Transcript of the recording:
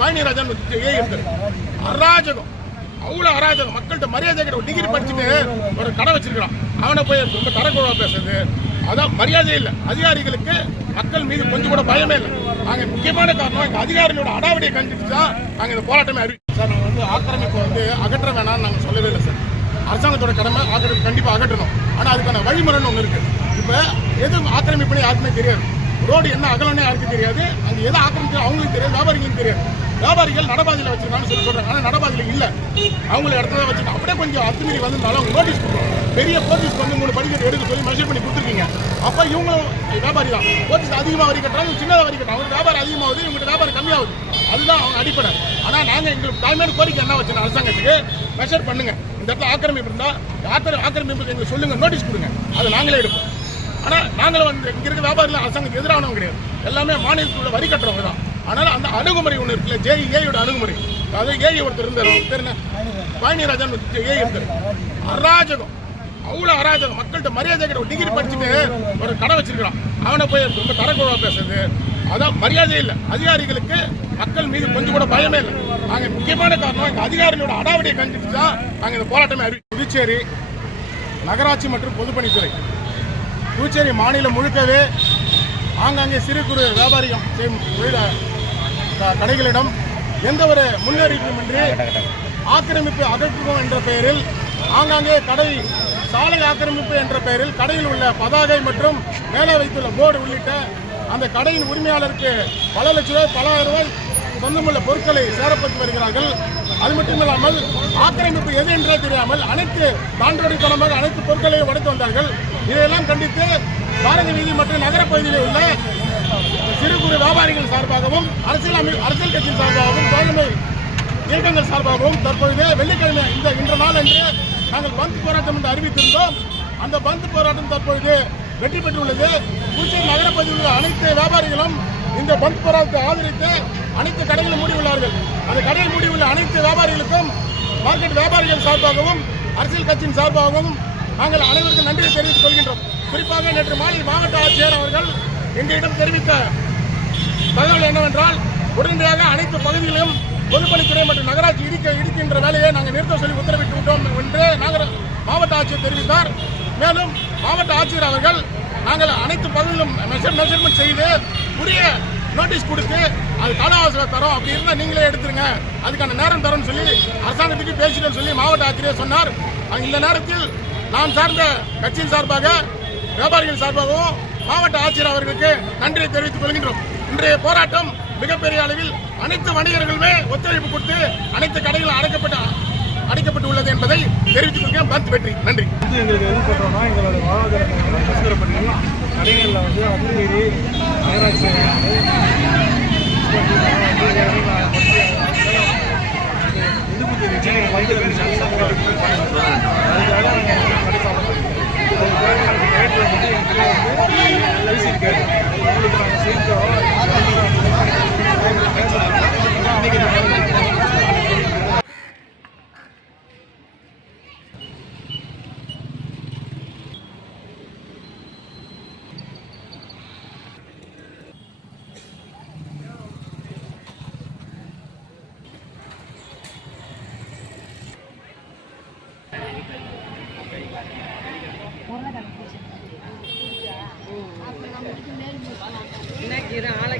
வாணிராஜன் அராஜகம், அவ்வளோ அராஜகம். மக்கள்கிட்ட மரியாதை கிட்ட ஒரு டிகிரி படிச்சுட்டு ஒரு கடை வச்சிருக்கிறான், அவனை போய் ரொம்ப தரக்குறவா பேசுறது, அதான் மரியாதை இல்லை. அதிகாரிகளுக்கு மக்கள் மீது கொஞ்சம் கூட பயமே இல்லை. நாங்கள் முக்கியமான காரணம் எங்கள் அதிகாரிகளோட அடாவடியை கண்டித்து தான் நாங்கள் இந்த போராட்டமே அறிவிச்சோம் சார். நாங்கள் ஆக்கிரமிப்பு அகற்ற வேணாம்னு நாங்கள் சொல்லவே இல்லை சார். அரசாங்கத்தோட கடமை ஆக்கிரமிப்பு கண்டிப்பாக அகற்றணும். ஆனால் அதுக்கான வழிமுறைன்னு ஒன்று இருக்குது. இப்போ எதுவும் ஆக்கிரமிப்புன்னு யாருக்குமே தெரியாது. ரோடு என்ன அகலன்னு யாருக்கும் தெரியாது. அங்கே எதை ஆக்கிரமிச்சு அவங்களுக்கு தெரியாது, வியாபாரிகளுக்கு தெரியாது. வியாபாரிகள் நடபாதையில் வச்சிருக்காங்கன்னு சொல்லி சொல்றாங்க. ஆனால் நடபாதையில் இல்லை, அவங்கள இடத்துல வச்சுட்டு அப்படியே கொஞ்சம் அத்துமீறி வந்திருந்தாலும் அவங்க நோட்டீஸ் கொடுக்கணும். பெரிய போலீஸ் வந்து 3 படிக்கட்டு எடுக்க சொல்லி மெஷர் பண்ணி கொடுத்துருக்கீங்க. அப்போ இவங்களும் வியாபாரி தான். போலீஸ் அதிகமாக வரி கட்டுறாங்க, சின்னதாக வரி கட்டுறாங்க. அவங்க வியாபாரம் அதிகமாகுது, இவங்க வியாபாரம் கம்மியாகுது. அதுதான் அவங்க அடிப்படை. ஆனால் நாங்கள் எங்களுக்கு தாய்மையான கோரிக்கை என்ன வச்சோம், அரசாங்கத்துக்கு மெஷர் பண்ணுங்க. இந்த இடத்துல ஆக்கிரமிப்பு இருந்தால் ஆக்கிரமிப்பு எங்களுக்கு சொல்லுங்க, நோட்டீஸ் கொடுங்க, அதை நாங்களே எடுப்போம். ஆனால் நாங்களும் வந்து இங்கே இருக்க வியாபாரிகள் அரசாங்கத்துக்கு எதிரானவங்க கிடையாது, எல்லாமே மாநிலத்தில் வரி கட்டுறவங்க தான். ஆனால் அந்த அணுகுமுறை ஒன்று இருக்குல்ல, ஜேஇஏயோட அணுகுமுறை. அதாவது ஏஐ ஒருத்தர் இருந்தார், பேர் என்ன, வாணிராஜன் ஏஐ இருந்தார். அராஜகம், அவ்வளோ அராஜகம். மக்கள்கிட்ட மரியாதை கிட்ட ஒரு டிகிரி படிச்சுட்டு ஒரு கடை வச்சிருக்கிறான், அவனை போய் ரொம்ப தரக்குறவா பேசுறது, அதான் மரியாதை இல்லை. அதிகாரிகளுக்கு மக்கள் மீது கொஞ்சம் கூட பயமே இல்லை. நாங்கள் முக்கியமான காரணம் எங்கள் அதிகாரிகளோட அடாவடியை கண்டித்து தான் நாங்கள் இந்த போராட்டமே அறிவிச்சோம். புதுச்சேரி நகராட்சி மற்றும் பொதுப்பணித்துறை, புதுச்சேரி மாநிலம் முழுக்கவே ஆங்காங்கே சிறு குறு வியாபாரிகள் செய்யும் கடைகளிடம் எந்த ஒரு முன்னறிவிப்புமின்றி ஆக்கிரமிப்பு அகற்றுவோம் என்ற பெயரில் ஆங்காங்கே கடை சாலை ஆக்கிரமிப்பு என்ற பெயரில் கடையில் உள்ள பதாகை மற்றும் மேலே வைத்துள்ள போர்டு உள்ளிட்ட அந்த கடையின் உரிமையாளருக்கு பல லட்சம் ரூபாய், பல ஆயிரம் ரூபாய் சொந்தமுள்ள பொருட்களை சேரப்பட்டு வருகிறார்கள். அது மட்டுமில்லாமல் ஆக்கிரமிப்பு எது என்றே தெரியாமல் அனைத்து தாண்டோடித்தனமாக அனைத்து பொருட்களையும் உடைத்து வந்தார்கள். இதையெல்லாம் கண்டித்து பாரதி வீதி மற்றும் நகரப்பகுதியில் உள்ள சிறு குறு வியாபாரிகள் சார்பாகவும் அரசியல் கட்சியின் சார்பாகவும் தோழமை இயக்கங்கள் சார்பாகவும் தற்பொழுது வெள்ளிக்கிழமை இன்ற நாள் அன்று நாங்கள் பந்த் போராட்டம் என்று அறிவித்திருந்தோம். அந்த பந்த் போராட்டம் தற்பொழுது வெற்றி பெற்றுள்ளது. புதுச்சேரி நகரப்பகுதியில் உள்ள அனைத்து வியாபாரிகளும் இந்த பந்த் போராட்டத்தை ஆதரித்து அனைத்து கடைகளும் மூடியுள்ளார்கள். அந்த கடையில் மூடியுள்ள அனைத்து வியாபாரிகளுக்கும் மார்க்கெட் வியாபாரிகள் சார்பாகவும் அரசியல் கட்சியின் சார்பாகவும் நாங்கள் அனைவருக்கும் நன்றியை தெரிவித்துக் கொள்கின்றோம். குறிப்பாக நேற்று மாலை மாவட்ட ஆட்சியர் அவர்கள் எங்களிடம் தெரிவித்த தகவல் என்னவென்றால், உடனடியாக அனைத்து பகுதிகளிலும் பொதுப்பணித்துறை மற்றும் நகராட்சி இடிக்கின்ற வேலையை நாங்கள் நிறுத்த சொல்லி உத்தரவிட்டு விட்டோம் என்று மாவட்ட ஆட்சியர் தெரிவித்தார். மேலும் மாவட்ட ஆட்சியர் அவர்கள் நாங்கள் அனைத்து பகுதியிலும் மெஷர்மெண்ட் செய்து உரிய நோட்டீஸ் கொடுத்து அது கால அவசரம் தரோம், அப்படி இருந்தால் நீங்களே எடுத்துருங்க, அதுக்கான நேரம் தரோம்னு சொல்லி அரசாங்கத்துக்கு பேசிட்டோம்னு சொல்லி மாவட்ட ஆட்சியர் சொன்னார். இந்த நேரத்தில் நாம் சார்ந்த கட்சியின் சார்பாக வியாபாரிகள் சார்பாகவும் மாவட்ட ஆட்சியர் அவர்களுக்கு நன்றியை தெரிவித்துக் கொள்கின்றோம். இன்றைய போராட்டம் மிகப்பெரிய அளவில் அனைத்து வணிகர்களுமே ஒத்துழைப்பு கொடுத்து அனைத்து கடைகளும் அடைக்கப்பட்டு உள்ளது என்பதை தெரிவித்துக் கொள்கிறேன். பந்த் வெற்றி. நன்றி. எங்களுக்கு எது பண்ணுறோம்னா, எங்களோட வாழ்வாதாரத்தை பண்ணி கடைகளில் வந்து அத்துமீறி நகராட்சி ஆளை